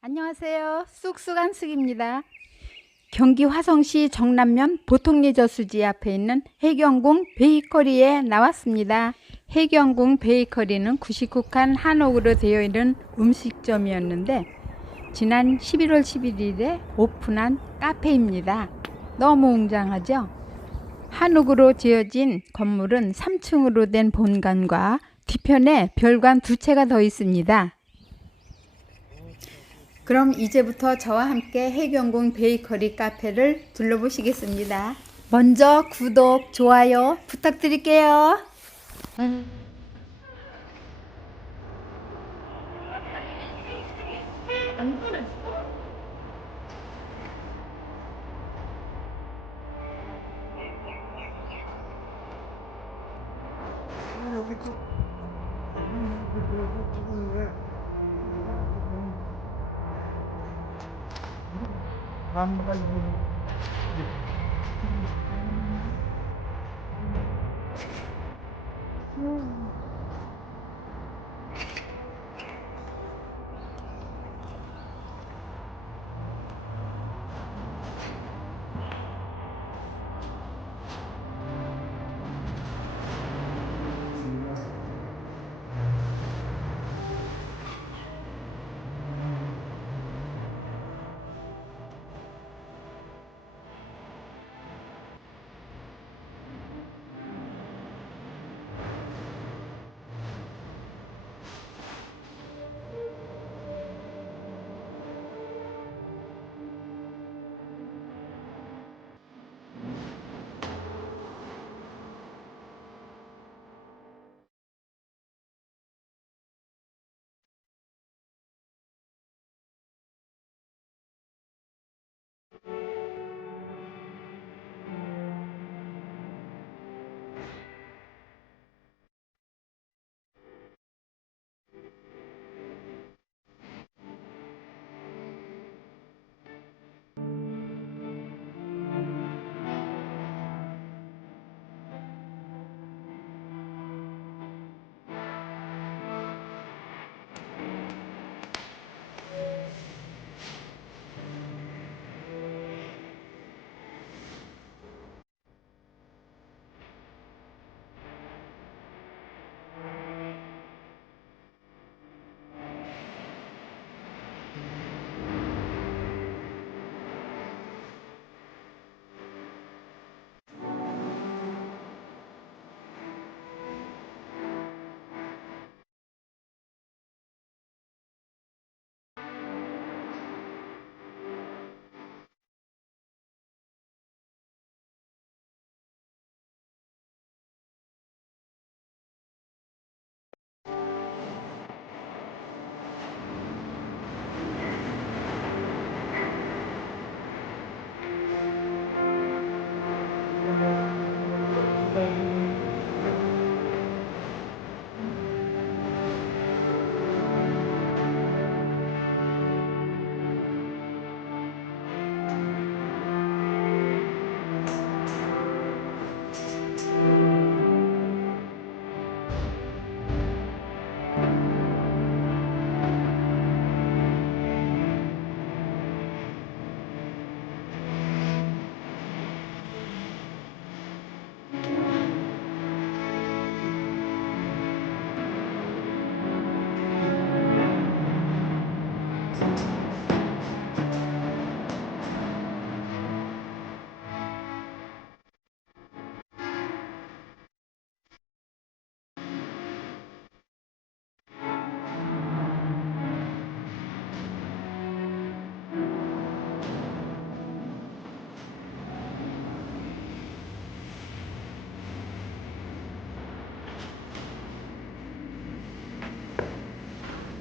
안녕하세요. 쑥쑥한 쑥입니다. 경기 화성시 정남면 보통예저수지 앞에 있는 해경궁 베이커리에 나왔습니다. 해경궁 베이커리는 99칸 한옥으로 되어 있는 음식점이었는데 지난 11월 11일에 오픈한 카페입니다. 너무 웅장하죠? 한옥으로 지어진 건물은 3층으로 된 본관과 뒤편에 별관 두 채가 더 있습니다. 그럼 이제부터 저와 함께 해경궁 베이커리 카페를 둘러보시겠습니다. 먼저 구독, 좋아요 부탁드릴게요. Rambal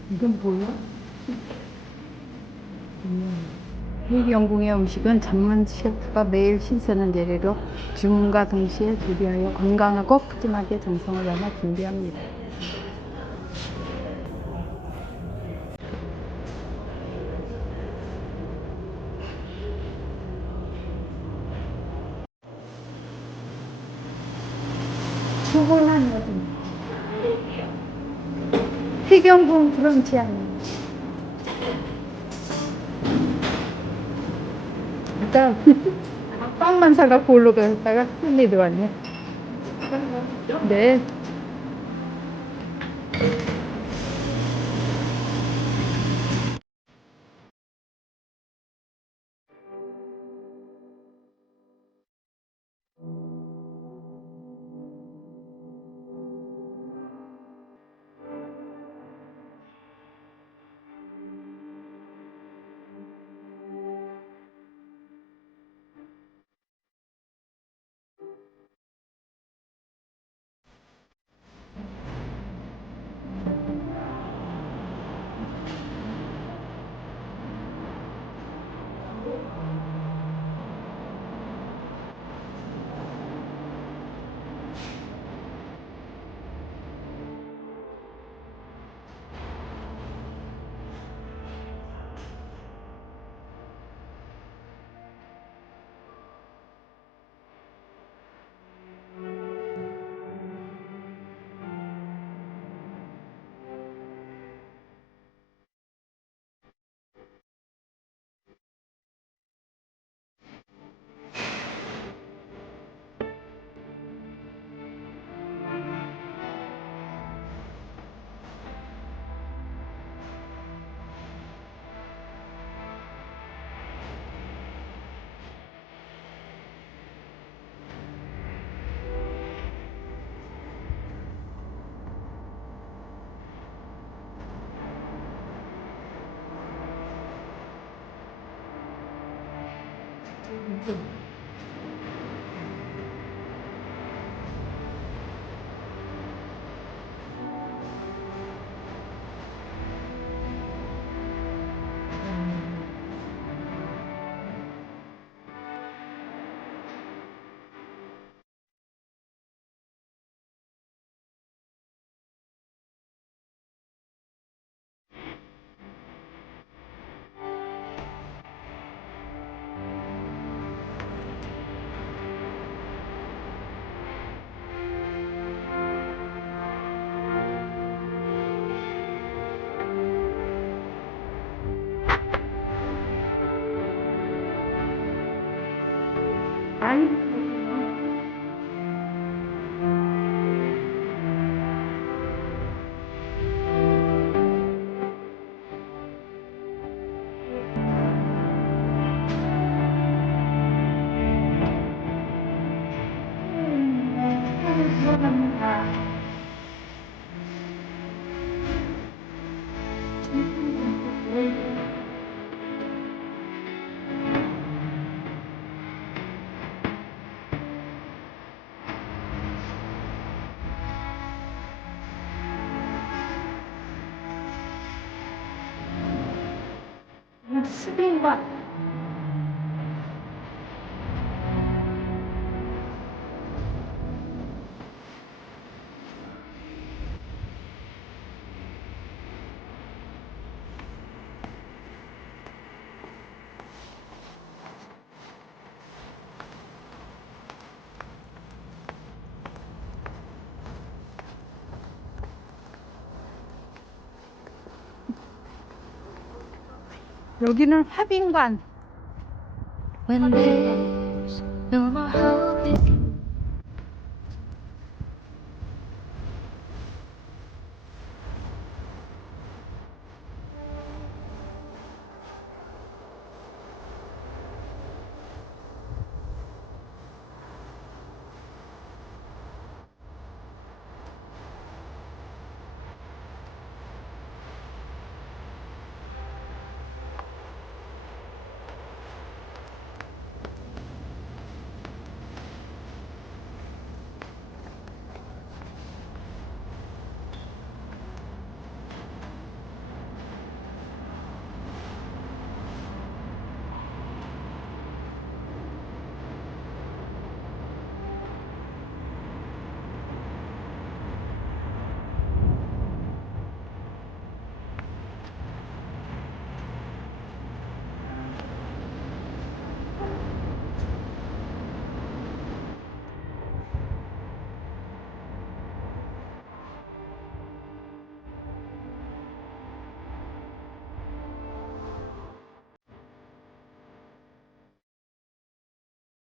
이건 뭐야? 해경궁의 음식은 전문 셰프가 매일 신선한 재료로 주문과 동시에 조리하여 건강하고 푸짐하게 정성을 담아 준비합니다. 주문한 거든. 희경궁 브런치향 일단 빵만 사갖고 올라갔다가 큰일도 왔네. 네. 你怎 I 生病吧。 여기는 화빙관.